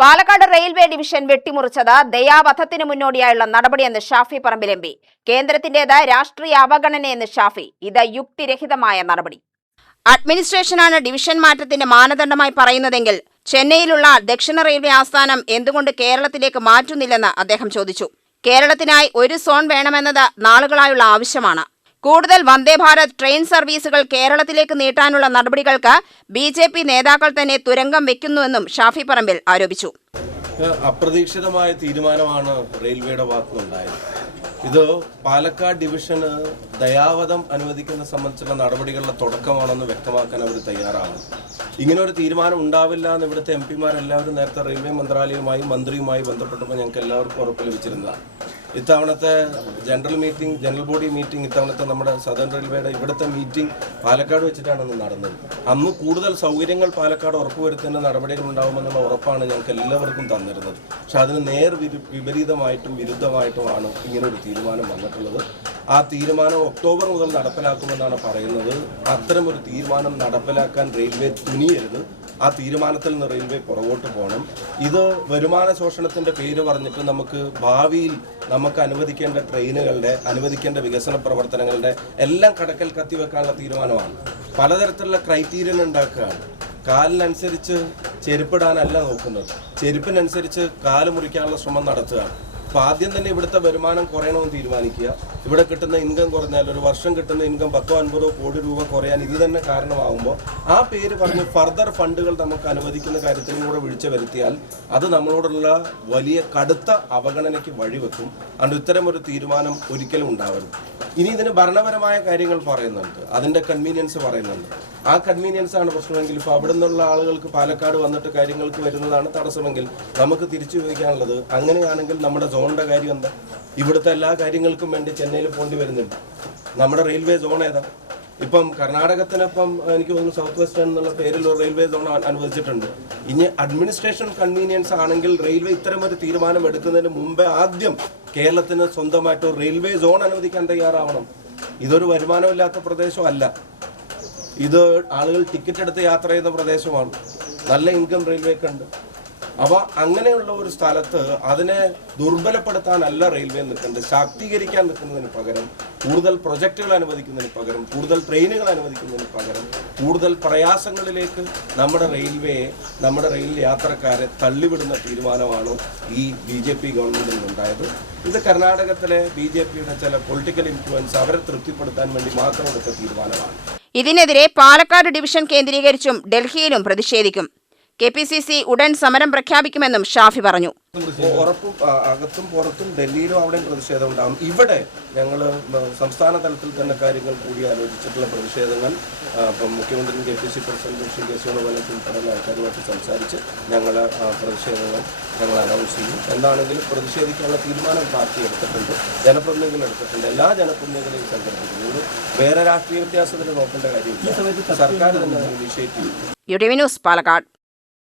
Palakkad railway division വെട്ടിമുറിച്ചത് ദയാവധത്തിന് മുന്നോടിയായുള്ള നടപടിയെന്ന് Shafi Parambil M P. കേന്ദ്രത്തിന്റേത് രാഷ്ട്രീയ അവഗണനയെന്ന് ഷാഫി. ഇത് യുക്തിരഹിതമായ നടപടി. അഡ്മിനിസ്ട്രേഷനാണ് ഡിവിഷൻ മാറ്റത്തിന്റെ മാനദണ്ഡമായി പറയുന്നതെങ്കിൽ ചെന്നൈയിലുള്ള ദക്ഷിണ റെയിൽവേ ആസ്ഥാനം എന്തുകൊണ്ട് കേരളത്തിലേക്ക് മാറ്റുന്നില്ലെന്ന് അദ്ദേഹം ചോദിച്ചു. കേരളത്തിനായി ഒരു സോൺ വേണമെന്നത് നാളുകളായുള്ള ആവശ്യമാണ്. കൂടുതൽ വന്ദേ ഭാരത് ട്രെയിൻ സർവീസുകൾ കേരളത്തിലേക്ക് നീട്ടാനുള്ള നടപടികൾക്ക് BJP നേതാക്കൾ തന്നെ തുരങ്കം വെക്കുന്നുവെന്നും ഷാഫി പറമ്പിൽ ആരോപിച്ചു. അപ്രതീക്ഷിതമായ തീരുമാനമാണ് റെയിൽവേയുടെ ഭാഗത്തുനിന്നുണ്ടായത്. ഇത് പാലക്കാട് ഡിവിഷന് ദയാവധം അനുവദിക്കുന്ന സംബന്ധിച്ചുള്ള നടപടികളുടെ തുടക്കമാണെന്ന് വ്യക്തമാക്കാൻ അവർ തയ്യാറാണ്. ഇങ്ങനെ ഒരു തീരുമാനം ഉണ്ടാവില്ല എന്ന് ഇവിടുത്തെ MP-മാരെല്ലാവരും നേരത്തെ റെയിൽവേ മന്ത്രാലയവുമായി മന്ത്രിയുമായി ബന്ധപ്പെട്ടപ്പോൾ ഞങ്ങൾക്ക് എല്ലാവർക്കും ഉറപ്പ് ലഭിച്ചിരുന്നതാണ്. ഇത്തവണത്തെ ജനറൽ ബോഡി മീറ്റിംഗ് ഇത്തവണത്തെ നമ്മുടെ സദേൺ റെയിൽവേയുടെ ഇവിടുത്തെ മീറ്റിംഗ് പാലക്കാട് വെച്ചിട്ടാണ് ഇന്ന് നടന്നത്. അന്ന് കൂടുതൽ സൗകര്യങ്ങൾ പാലക്കാട് ഉറപ്പുവരുത്തേണ്ട നടപടികൾ ഉണ്ടാകുമെന്നുള്ള ഉറപ്പാണ് ഞങ്ങൾക്ക് എല്ലാവർക്കും തന്നിരുന്നത്. പക്ഷെ അതിന് വിപരീതമായിട്ടും വിരുദ്ധമായിട്ടുമാണ് ഇങ്ങനൊരു തീരുമാനം വന്നിട്ടുള്ളത്. ആ തീരുമാനം ഒക്ടോബർ മുതൽ നടപ്പിലാക്കുമെന്നാണ് പറയുന്നത്. അത്തരമൊരു തീരുമാനം നടപ്പിലാക്കാൻ റെയിൽവേ തുനിയരുത്. ആ തീരുമാനത്തിൽ നിന്ന് റെയിൽവേ പുറകോട്ട് പോകണം. ഇത് വരുമാന ശോഷണത്തിന്റെ പേര് പറഞ്ഞിട്ട് നമുക്ക് ഭാവിയിൽ നമുക്ക് അനുവദിക്കേണ്ട ട്രെയിനുകളുടെ അനുവദിക്കേണ്ട വികസന പ്രവർത്തനങ്ങളുടെ എല്ലാം കടക്കൽ കത്തിവെക്കാനുള്ള തീരുമാനമാണ്. പലതരത്തിലുള്ള ക്രൈറ്റീരിയൻ ഉണ്ടാക്കുകയാണ്. കാലിനനുസരിച്ച് ചെരുപ്പിടാനല്ല നോക്കുന്നത്, ചെരുപ്പിനനുസരിച്ച് കാല് മുറിക്കാനുള്ള ശ്രമം നടത്തുകയാണ്. അപ്പോൾ ആദ്യം തന്നെ ഇവിടുത്തെ വരുമാനം കുറയണമെന്ന് തീരുമാനിക്കുക. ഇവിടെ കിട്ടുന്ന ഇൻകം കുറഞ്ഞാൽ ഒരു വർഷം കിട്ടുന്ന ഇൻകം 10-50 കോടി രൂപ കുറയാൻ ഇത് തന്നെ കാരണമാകുമ്പോൾ ആ പേര് പറഞ്ഞ് ഫർദർ ഫണ്ടുകൾ നമുക്ക് അനുവദിക്കുന്ന കാര്യത്തിലും കൂടെ വീഴ്ച വരുത്തിയാൽ അത് നമ്മളോടുള്ള വലിയ കടുത്ത അവഗണനയ്ക്ക് വഴിവെക്കും. അതുകൊണ്ട് ഇത്തരം ഒരു തീരുമാനം ഒരിക്കലും ഉണ്ടാവരുത്. ഇനി ഇതിന് ഭരണപരമായ കാര്യങ്ങൾ പറയുന്നുണ്ട്, അതിൻ്റെ കൺവീനിയൻസ് പറയുന്നുണ്ട്. ആ കൺവീനിയൻസ് ആണ് പ്രശ്നമെങ്കിൽ ഇപ്പോൾ അവിടെ നിന്നുള്ള ആളുകൾക്ക് പാലക്കാട് വന്നിട്ട് കാര്യങ്ങൾക്ക് വരുന്നതാണ് തടസ്സമെങ്കിൽ നമുക്ക് തിരിച്ചു ചോദിക്കാനുള്ളത്, അങ്ങനെയാണെങ്കിൽ നമ്മുടെ സോണിൻ്റെ കാര്യം എന്താ? ഇവിടുത്തെ എല്ലാ കാര്യങ്ങൾക്കും വേണ്ടി ചെന്നൈയിൽ പോണ്ടി വരുന്നുണ്ട്. നമ്മുടെ റെയിൽവേ സോൺ ഏതാ? ഇപ്പം കർണാടകത്തിനൊപ്പം എനിക്ക് തോന്നുന്നു സൗത്ത് വെസ്റ്റേൺ എന്നുള്ള പേരിൽ ഒരു റെയിൽവേ സോൺ അനുവദിച്ചിട്ടുണ്ട്. ഇനി അഡ്മിനിസ്ട്രേഷൻ കൺവീനിയൻസ് ആണെങ്കിൽ റെയിൽവേ ഇത്തരമൊരു തീരുമാനം എടുക്കുന്നതിന് മുമ്പേ ആദ്യം കേരളത്തിന് സ്വന്തമായിട്ട് ഒരു റെയിൽവേ സോൺ അനുവദിക്കാൻ തയ്യാറാവണം. ഇതൊരു വരുമാനമില്ലാത്ത പ്രദേശമല്ല, ഇത് ആളുകൾ ടിക്കറ്റ് എടുത്ത് യാത്ര ചെയ്യുന്ന പ്രദേശമാണ്. നല്ല ഇൻകം റെയിൽവേക്ക് ഉണ്ട്. അപ്പോൾ അങ്ങനെയുള്ള ഒരു സ്ഥലത്ത് അതിനെ ദുർബലപ്പെടുത്താനല്ല റെയിൽവേ നിൽക്കേണ്ടത്. ശാക്തീകരിക്കാൻ നിൽക്കുന്നതിന് പകരം കൂടുതൽ പ്രൊജക്റ്റുകൾ അനുവദിക്കുന്നതിന് പകരം കൂടുതൽ ട്രെയിനുകൾ അനുവദിക്കുന്നതിന് പകരം കൂടുതൽ പ്രയാസങ്ങളിലേക്ക് നമ്മുടെ റെയിൽ യാത്രക്കാരെ തള്ളിവിടുന്ന തീരുമാനമാണ് ഈ BJP ഗവൺമെൻറ്റിൽ നിന്നുണ്ടായത്. ഇത് കർണാടകത്തിലെ BJPയുടെ ചില പൊളിറ്റിക്കൽ ഇൻഫ്ലുവൻസ് അവരെ തൃപ്തിപ്പെടുത്താൻ വേണ്ടി മാത്രം എടുത്ത തീരുമാനമാണ്. ഇതിനെതിരെ പാലക്കാട് ഡിവിഷൻ കേന്ദ്രീകരിച്ചും ഡൽഹിയിലും പ്രതിഷേധിക്കും. KPCC ഉടൻ സമരം പ്രഖ്യാപിക്കുമെന്നും ഷാഫി പറഞ്ഞു. ഉറപ്പും അകത്തും പുറത്തും ഡൽഹിയിലും അവിടെയും പ്രതിഷേധം ഉണ്ടാകും. ഇവിടെ ഞങ്ങൾ സംസ്ഥാന തലത്തിൽ തന്നെ കാര്യങ്ങൾ കൂടി ആലോചിച്ചിട്ടുള്ള പ്രതിഷേധങ്ങൾ ഇപ്പം മുഖ്യമന്ത്രിയും KPCC പ്രസിഡന്റും ശ്രീ കേശവനോപനത്തിൽ ഉൾപ്പെടെയുള്ള ആൾക്കാരുമായിട്ട് സംസാരിച്ച് ഞങ്ങൾ പ്രതിഷേധങ്ങൾ ഞങ്ങൾ അനൗൺസ് ചെയ്യും. എന്താണെങ്കിലും പ്രതിഷേധിക്കാനുള്ള തീരുമാനം പാർട്ടി എടുത്തിട്ടുണ്ട്, ജനപ്രതിനിധികൾ എടുത്തിട്ടുണ്ട്. എല്ലാ ജനപ്രതിനിധികളെയും സംഘടിപ്പിക്കുന്നു. വേറെ രാഷ്ട്രീയ വ്യത്യാസത്തിന് നോക്കേണ്ട കാര്യമില്ല. സർക്കാർ തന്നെ ഇനിഷ്യേറ്റ് ചെയ്യും. UTV news Palakkad.